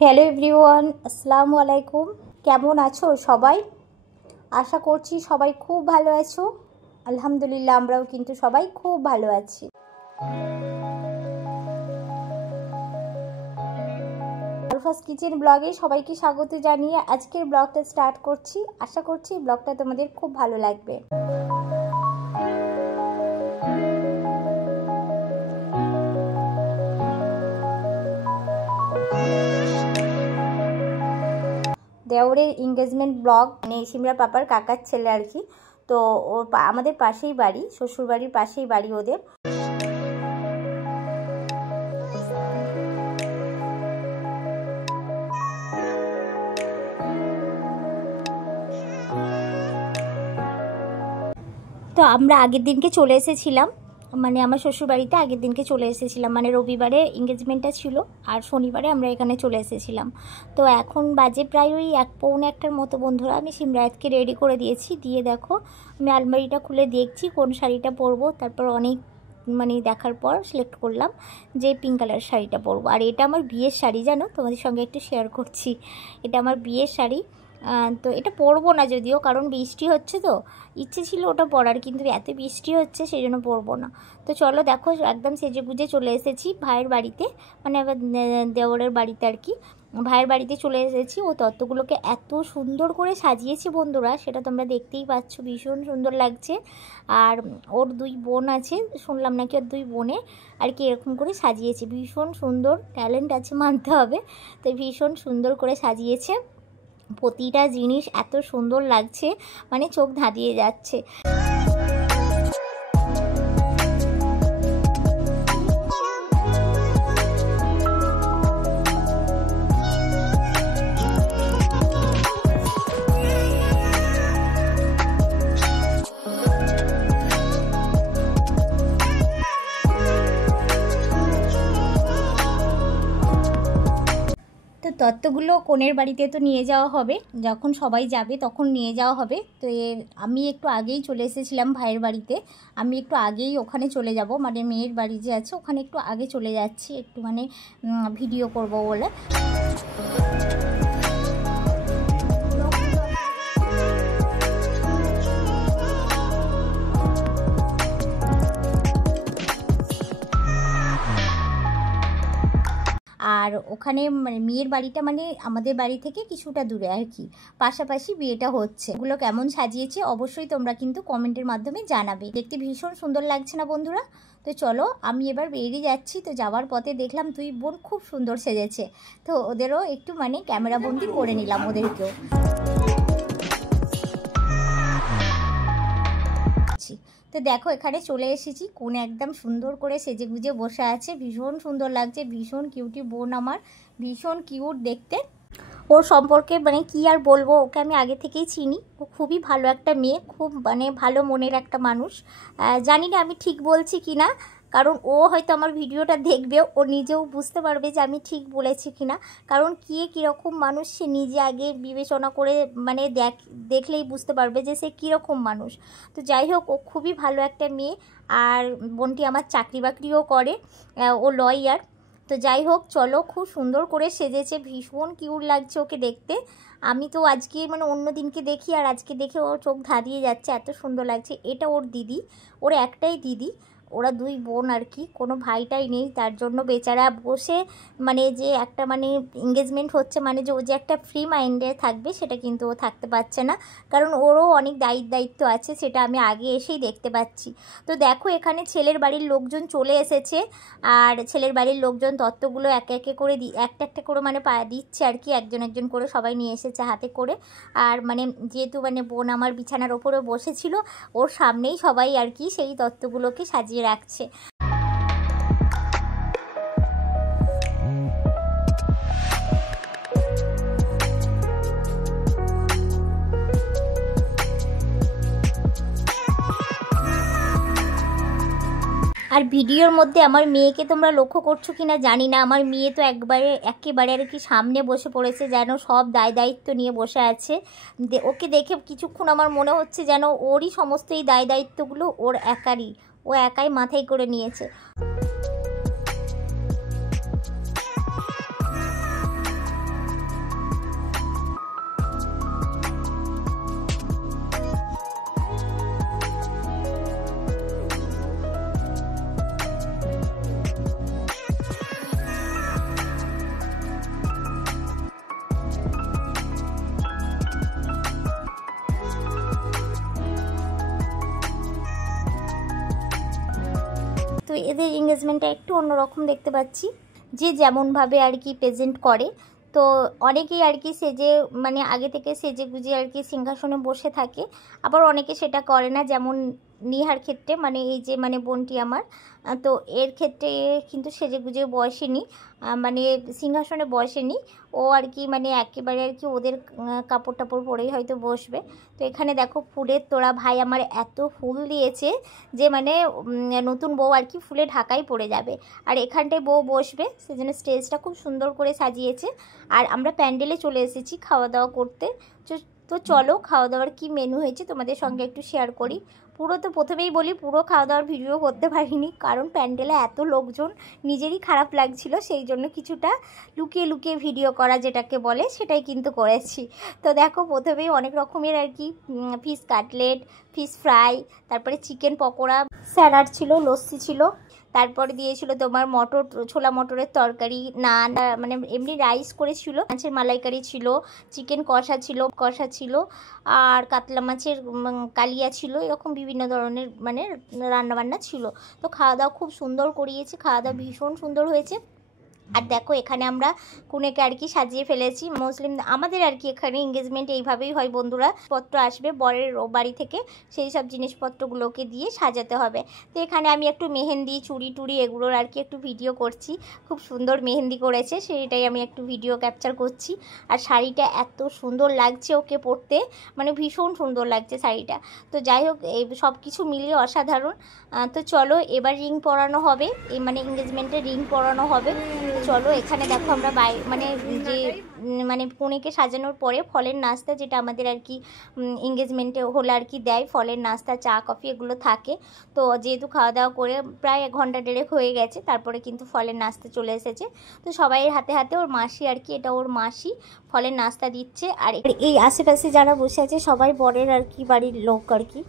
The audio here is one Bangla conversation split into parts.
হ্যালো এভরিওয়ান, আসসালামু আলাইকুম। কেমন আছো সবাই? আশা করছি সবাই খুব ভালো আছো। আলহামদুলিল্লাহ, আমরাও কিন্তু সবাই খুব ভালো আছি। আলফাস কিচেন ব্লগে সবাইকে স্বাগত জানিয়ে আজকের ব্লগটা স্টার্ট করছি। আশা করছি ব্লগটা তোমাদের খুব ভালো লাগবে। দেওরের এঙ্গেজমেন্ট ব্লগ, মানে সিমরা পাপার কাকার ছেলে আর কি। তো ওর আমাদের পাশেই বাড়ি, শ্বশুরবাড়ির পাশেই বাড়ি ওদের। তো আমরা আগের দিনকে চলে এসেছিলাম, মানে আমার শ্বশুরবাড়িতে আগের দিনকে চলে এসেছিলাম, মানে রবিবারে এঙ্গেজমেন্টটা ছিল আর শনিবারে আমরা এখানে চলে এসেছিলাম। তো এখন বাজে প্রায় ওই 1:45 মতো বন্ধুরা। আমি সিমরাতকে রেডি করে দিয়েছি, দিয়ে দেখো আমি আলমারিটা খুলে দেখছি কোন শাড়িটা পরবো। তারপর অনেক দেখার পর সিলেক্ট করলাম যে পিঙ্ক কালার শাড়িটা পরবো। আর এটা আমার বিয়ের শাড়ি, জানো, তোমাদের সঙ্গে একটু শেয়ার করছি। এটা আমার বিয়ের শাড়ি। তো এটা পরবো না যদিও, কারণ বৃষ্টি হচ্ছে। তো ইচ্ছে ছিল ওটা পরার, কিন্তু এত বৃষ্টি হচ্ছে সেই জন্য পরবো না। তো চলো দেখো, একদম সেজে গুজে চলে এসেছি ভাইয়ের বাড়িতে, মানে আবার দেওরের বাড়িতে আর কি। ভাইয়ের বাড়িতে চলে এসেছি। ও তত্ত্বগুলোকে এত সুন্দর করে সাজিয়েছে বন্ধুরা, সেটা তোমরা দেখতেই পাচ্ছ, ভীষণ সুন্দর লাগছে। আর ওর 2 বোন আছে, শুনলাম নাকি ওর 2 বোনে আর কি এরকম করে সাজিয়েছে। ভীষণ সুন্দর, ট্যালেন্ট আছে মানতে হবে। তো ভীষণ সুন্দর করে সাজিয়েছে, প্রতিটা জিনিস এত সুন্দর লাগছে, মানে চোখ ধাঁধিয়ে যাচ্ছে। তো তত্ত্বগুলো কোণের বাড়িতে তো নিয়ে যাওয়া হবে, যখন সবাই যাবে তখন নিয়ে যাওয়া হবে। তো আমি একটু আগেই চলে এসেছিলাম ভাইয়ের বাড়িতে। আমি একটু আগেই ওখানে চলে যাব, মানে মেয়ের বাড়ি যে আছে ওখানে একটু আগে চলে যাচ্ছি, একটু ভিডিও করব বলে। আর ওখানে মেয়ের বাড়িটা আমাদের বাড়ি থেকে কিছুটা দূরে আর কি, পাশাপাশি বিয়েটা হচ্ছে। ওগুলো কেমন সাজিয়েছে অবশ্যই তোমরা কিন্তু কমেন্টের মাধ্যমে জানাবে। দেখতে ভীষণ সুন্দর লাগছে না বন্ধুরা? তো চলো আমি এবার বেরিয়ে যাচ্ছি। তো যাওয়ার পথে দেখলাম 2 বোন খুব সুন্দর সেজেছে, তো ওদেরও একটু ক্যামেরা বন্দি করে নিলাম ওদেরকেও। তো দেখো এখানে চলে এসেছি, কোণে একদম সুন্দর করে সেজে গুজে বসে আছে, ভীষণ সুন্দর লাগছে। ভীষণ কিউটি বোন আমার, ভীষণ কিউট দেখতে। ওর সম্পর্কে কি আর বলবো, ওকে আমি আগে থেকেই চিনি। ও খুবই ভালো একটা মেয়ে, খুব ভালো মনের একটা মানুষ। জানি না আমি ঠিক বলছি কি না, কারণ ও হয়তো আমার ভিডিওটা দেখবে, ও নিজেও বুঝতে পারবে যে আমি ঠিক বলেছি কি না। কারণ কে কীরকম মানুষ সে নিজে আগে বিবেচনা করে দেখলেই বুঝতে পারবে যে সে কীরকম মানুষ। তো যাই হোক, ও খুবই ভালো একটা মেয়ে। আর বোনটি আমার চাকরি বাকরিও করে, ও লয়ার। তো যাই হোক চলো, খুব সুন্দর করে সেজেছে, ভীষণ কিউট লাগছে ওকে দেখতে। আমি তো আজকে অন্য দিনকে দেখি আর আজকে দেখে ওর চোখ ধাঁধিয়ে যাচ্ছে, এত সুন্দর লাগছে। এটা ওর দিদি, ওর একটাই দিদি, ওরা 2 বোন আর কি, কোনো ভাইটাই নেই। তার জন্য বেচারা বসে যে একটা এঙ্গেজমেন্ট হচ্ছে, যে ও যে একটা ফ্রি মাইন্ডে থাকবে সেটা কিন্তু ও থাকতে পারছে না, কারণ ওরও অনেক দায়িত্ব আছে, সেটা আমি আগে এসেই দেখতে পাচ্ছি। তো দেখো এখানে ছেলের বাড়ির লোকজন চলে এসেছে, আর ছেলের বাড়ির লোকজন তত্ত্বগুলো একে একে করে একটা একটা করে দিচ্ছে আর কি, একজন একজন করে সবাই নিয়ে এসেছে হাতে করে। আর যেহেতু বোন আমার বিছানার ওপরে বসেছিল, ওর সামনেই সবাই আর কি সেই তত্ত্বগুলোকে সাজিয়ে রাখছে। আর ভিডিওর মধ্যে আমার মেয়েকে তোমরা লক্ষ্য করছো কিনা জানি না, আমার মেয়ে তো একেবারে আর কি সামনে বসে পড়েছে, যেন সব দায়িত্ব নিয়ে বসে আছে। ওকে দেখে কিছুক্ষণ আমার মনে হচ্ছে যেন ওরই সমস্ত এই দায়িত্বগুলো ওর একারই, ও একাই মাথায় করে নিয়েছে। তো এদের এঙ্গেজমেন্টটা একটু অন্যরকম দেখতে পাচ্ছি, যে যেমনভাবে আর কি প্রেজেন্ট করে। তো অনেকেই আর কি সেজে মানে আগে থেকে সেজে গুজে আর কি সিংহাসনে বসে থাকে, আবার অনেকে সেটা করে না, যেমন নিহার ক্ষেত্রে মানে এই যে মানে বোনটি আমার, তো এর ক্ষেত্রে কিন্তু সেজে গুজে বসেনি, মানে সিংহাসনে বসেনি ও আর কি, মানে একেবারে আর কি ওদের কাপড় টাপড় পরেই হয়তো বসবে। তো এখানে দেখো ফুলের তোড়া, ভাই আমার এত ফুল দিয়েছে যে মানে নতুন বউ আর কি ফুলে ঢাকাই পড়ে যাবে। আর এখানটায় বউ বসবে, সেজন্য স্টেজটা খুব সুন্দর করে সাজিয়েছে। আর আমরা প্যান্ডেলে চলে এসেছি খাওয়া দাওয়া করতে। তো চলো খাওয়া দাওয়ার কি মেনু হয়েছে তোমাদের সঙ্গে একটু শেয়ার করি। পুরো তো প্রথমেই বলি, পুরো খাওয়া দাওয়ার ভিডিও করতে পারিনি, কারণ প্যান্ডেলে এত লোকজন নিজেরই খারাপ লাগছিল, সেই জন্য কিছুটা লুকিয়ে লুকিয়ে ভিডিও করা যেটাকে বলে সেটাই কিন্তু করেছি। তো দেখো প্রথমেই অনেক রকমের আর কি ফিশ কাটলেট, ফিশ ফ্রাই, তারপরে চিকেন পকোড়া, স্যালাড ছিল, লস্যি ছিল, তারপরে দিয়েছিল তোমার মটর, ছোলা মটরের তরকারি, নান, মানে এমনি রাইস করেছিল, মাছের মালাইকারি ছিল, চিকেন কষা ছিল আর কাতলা মাছের কালিয়া ছিল, এরকম বিভিন্ন ধরনের মানে রান্নাবান্না ছিল। তো খাওয়া দাওয়া খুব সুন্দর করিয়েছি, খাওয়া দাওয়া ভীষণ সুন্দর হয়েছে। আর দেখো এখানে আমরা কনেকে আর কি সাজিয়ে ফেলেছি, মুসলিম আমাদের আর কি এখানে এঙ্গেজমেন্ট এইভাবেই হয় বন্ধুরা, পত্র আসবে বরের বাড়ি থেকে, সেই সব জিনিসপত্রগুলোকে দিয়ে সাজাতে হবে। তো এখানে আমি একটু মেহেন্দি, চুড়ি টুড়ি এগুলোর আর কি একটু ভিডিও করছি, খুব সুন্দর মেহেন্দি করেছে সেইটাই আমি একটু ভিডিও ক্যাপচার করছি। আর শাড়িটা এত সুন্দর লাগছে ওকে পরতে, মানে ভীষণ সুন্দর লাগছে শাড়িটা। তো যাই হোক এই সব কিছু মিলিয়ে অসাধারণ। তো চলো এবার রিং পরানো হবে, এই মানে এঙ্গেজমেন্টে রিং পরানো হবে। চলো এখানে দেখো আমরা মানে যে মানে কনেকে সাজানোর পরে ফলের নাস্তা, যেটা আমাদের আর কি এঙ্গেজমেন্টে হলে আর কি দেয়, ফলের নাস্তা, চা কফি এগুলো থাকে। তো যেহেতু খাওয়া দাওয়া করে প্রায় 1 ঘন্টা দেড়েক হয়ে গেছে, তারপরে কিন্তু ফলের নাস্তা চলে এসেছে। তো সবাইয়ের হাতে হাতে ওর মাসি আর কি, এটা ওর মাসি ফলের নাস্তা দিচ্ছে। আর এই আশেপাশে যারা বসে আছে সবাই বরের আর কি বাড়ির লোক আর কি।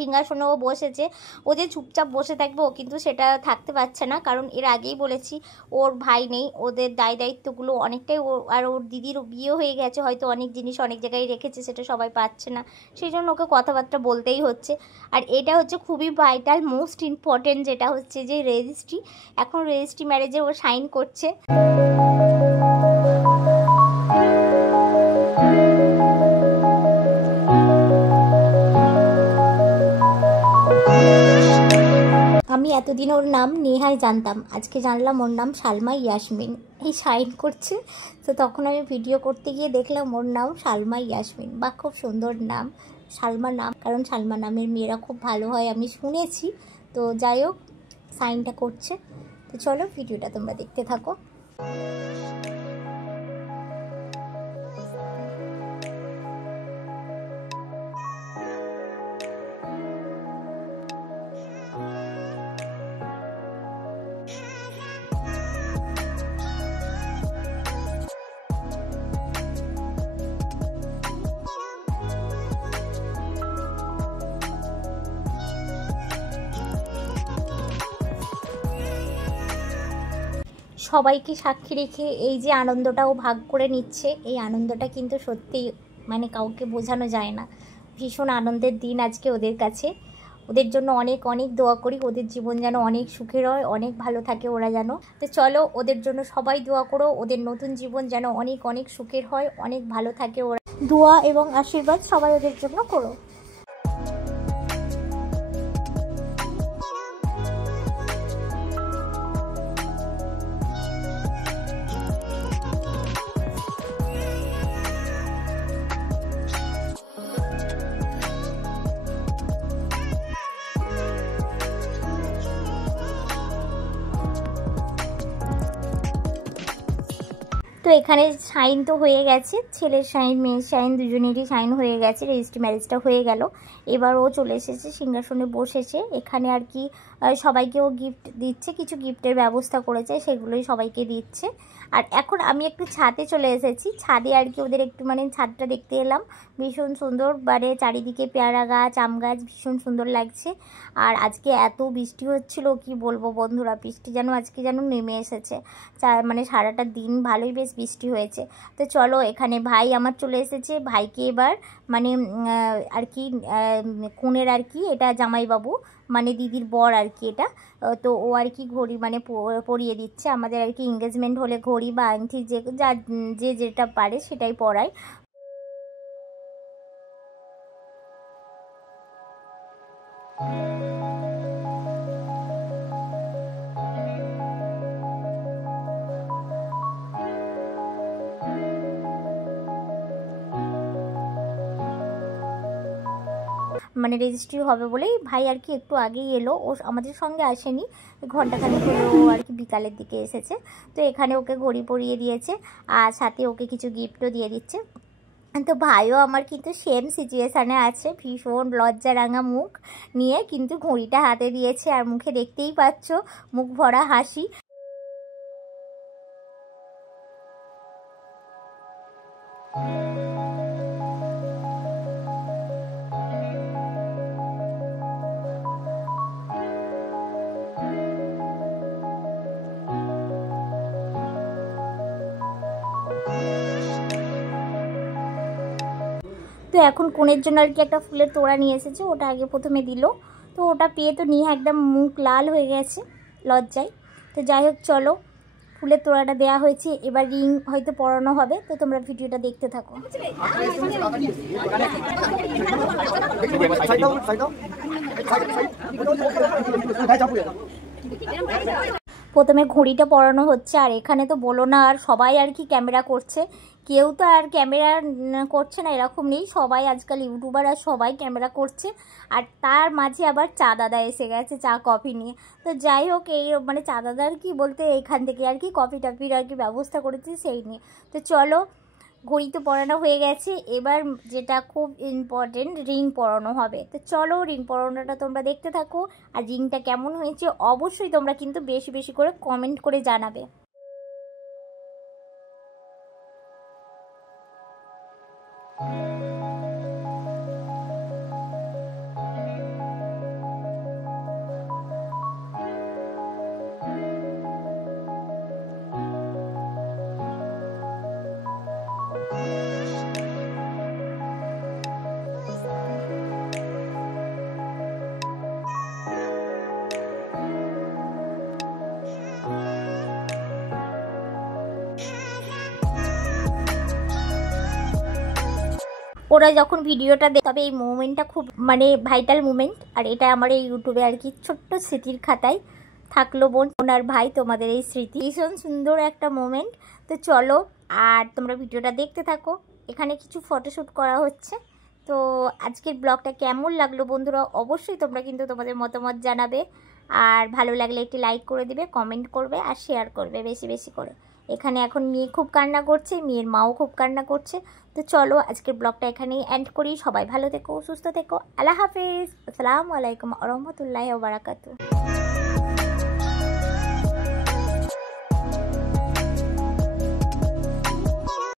সিংহাসনেও বসেছে, ও যে চুপচাপ বসে থাকবে ও কিন্তু সেটা থাকতে পারছে না, কারণ এর আগেই বলেছি ওর ভাই নেই, ওদের দায়িত্বগুলো অনেকটাই আর ওর দিদির বিয়ে হয়ে গেছে, হয়তো অনেক জিনিস অনেক জায়গায় রেখেছে, সেটা সবাই পাচ্ছে না, সেই জন্য ওকে কথাবার্তা বলতেই হচ্ছে। আর এটা হচ্ছে খুবই ভাইটাল মোস্ট ইম্পর্টেন্ট, যেটা হচ্ছে যে রেজিস্ট্রি, এখন রেজিস্ট্রি ম্যারেজে ও সাইন করছে। আমি এতদিন ওর নাম নেহাই জানতাম, আজকে জানলাম ওর নাম সালমা ইয়াসমিন। এই সাইন করছে, তো তখন আমি ভিডিও করতে গিয়ে দেখলাম ওর নাম সালমা ইয়াসমিন। বা খুব সুন্দর নাম সালমা নাম, কারণ সালমা নামের মেয়েরা খুব ভালো হয় আমি শুনেছি। তো যাই হোক সাইনটা করছে, তো চলো ভিডিওটা তোমরা দেখতে থাকো। সবাইকে সাক্ষী রেখে এই যে আনন্দটাও ভাগ করে নিচ্ছে, এই আনন্দটা কিন্তু সত্যিই মানে কাউকে বোঝানো যায় না। ভীষণ আনন্দের দিন আজকে ওদের কাছে, ওদের জন্য অনেক অনেক দোয়া করি, ওদের জীবন যেন অনেক সুখের হয়, অনেক ভালো থাকে ওরা যেন। তো চলো ওদের জন্য সবাই দোয়া করো, ওদের নতুন জীবন যেন অনেক অনেক সুখের হয়, অনেক ভালো থাকে ওরা, দোয়া এবং আশীর্বাদ সবাই ওদের জন্য করো। তো এখানে সাইন তো হয়ে গেছে, ছেলের সাইন মেয়ের সাইন দুজনেরই সাইন হয়ে গেছে, রেজিস্ট্রি ম্যারেজটা হয়ে গেল। এবার ও চলে এসেছে সিংহাসনে বসেছে, এখানে আর কি সবাইকেও গিফট দিচ্ছে, কিছু গিফটের ব্যবস্থা করেছে, সেগুলোই সবাইকে দিচ্ছে। আর এখন আমি একটু ছাদে চলে এসেছি, ছাদে আর কি ওদের একটু মানে ছাদটা দেখতে এলাম। ভীষণ সুন্দর, মানে চারিদিকে পেয়ারা গাছ, আম গাছ, ভীষণ সুন্দর লাগছে। আর আজকে এত বৃষ্টি হচ্ছিল কি বলবো বন্ধুরা, বৃষ্টি যেন আজকে যেন নেমে এসেছে, মানে সারাটা দিন ভালোই বেশ বৃষ্টি হয়েছে। তো চলো, এখানে ভাই আমার চলে এসেছে, ভাইকে এবার মানে আর কি কনের আর কি এটা জামাইবাবু মানে দিদির বর আর কি এটা, তো ও আর কি ঘড়ি মানে পরিয়ে দিচ্ছে। আমাদের আর কি এঙ্গেজমেন্ট হলে ঘড়ি বা আংটি যে যেটা পারে সেটাই পরায়। মানে রেজিস্ট্রি হবে বলেই ভাই আর কি একটু আগেই এলো, ও আমাদের সঙ্গে আসেনি, ঘন্টাখানেক হলো ও আর কি বিকালের দিকে এসেছে। তো এখানে ওকে ঘড়ি পরিয়ে দিয়েছে আর সাথে ওকে কিছু গিফটও দিয়ে দিচ্ছে। তো ভাইও আমার কিন্তু সেম সিচুয়েশানে আছে, ভীষণ লজ্জা রাঙা মুখ নিয়ে কিন্তু ঘড়িটা হাতে দিয়েছে, আর মুখে দেখতেই পাচ্ছ মুখ ভরা হাসি। তো এখন কোণের জন্য আর কি একটা ফুলের তোড়া নিয়ে এসেছে, ওটা আগে প্রথমে দিল, তো ওটা পেয়ে তো নিয়ে একদম মুখ লাল হয়ে গেছে লজ্জায়। তো যাই হোক চলো, ফুলের তোড়াটা দেওয়া হয়েছে, এবার রিং হয়তো পরানো হবে, তো তোমরা ভিডিওটা দেখতে থাকো। প্রথমে ঘড়িটা পরানো হচ্ছে, আর এখানে তো বলো না, আর সবাই আর কি ক্যামেরা করছে, কেউ তো আর ক্যামেরা করছে না এরকম নেই, সবাই আজকাল ইউটিউবার আর সবাই ক্যামেরা করছে। আর তার মাঝে আবার চা দাদা এসে গেছে চা কফি নিয়ে। তো যাই হোক, এই মানে চা দাদা আর কি বলতে এইখান থেকে আর কি কফি টফির আর কি ব্যবস্থা করেছে সেই নিয়ে। তো চলো, ঘড়ি তো পরানো হয়ে গেছে, এবার যেটা খুব ইম্পর্টেন্ট রিং পরানো হবে। তো চলো, রিং পরানোটা তোমরা দেখতে থাকো, আর রিংটা কেমন হয়েছে অবশ্যই তোমরা কিন্তু বেশি বেশি করে কমেন্ট করে জানাবে। ওরা যখন ভিডিওটা দেখ, তবে এই মুমেন্টটা খুব মানে ভাইটাল মুমেন্ট, আর এটা আমার এই ইউটিউবে আর কি ছোট্ট স্মৃতির খাতায় থাকলো। বোন আর ভাই, তোমাদের এই স্মৃতি ভীষণ সুন্দর একটা মোমেন্ট। তো চলো, আর তোমরা ভিডিওটা দেখতে থাকো, এখানে কিছু ফটোশ্যুট করা হচ্ছে। তো আজকের ব্লগটা কেমন লাগলো বন্ধুরা, অবশ্যই তোমরা কিন্তু তোমাদের মতামত জানাবে, আর ভালো লাগলে একটি লাইক করে দিবে, কমেন্ট করবে আর শেয়ার করবে বেশি বেশি করে। এখানে এখন মেয়ে খুব কান্না করছে, মেয়ের মাও খুব কান্না করছে। তো চলো, আজকের ব্লগটা এখানেই এন্ড করি। সবাই ভালো থেকো, সুস্থ থেকো, আল্লাহ হাফিজ, আসসালামু আলাইকুম ওয়া রাহমাতুল্লাহি ওয়া বারাকাতুহু।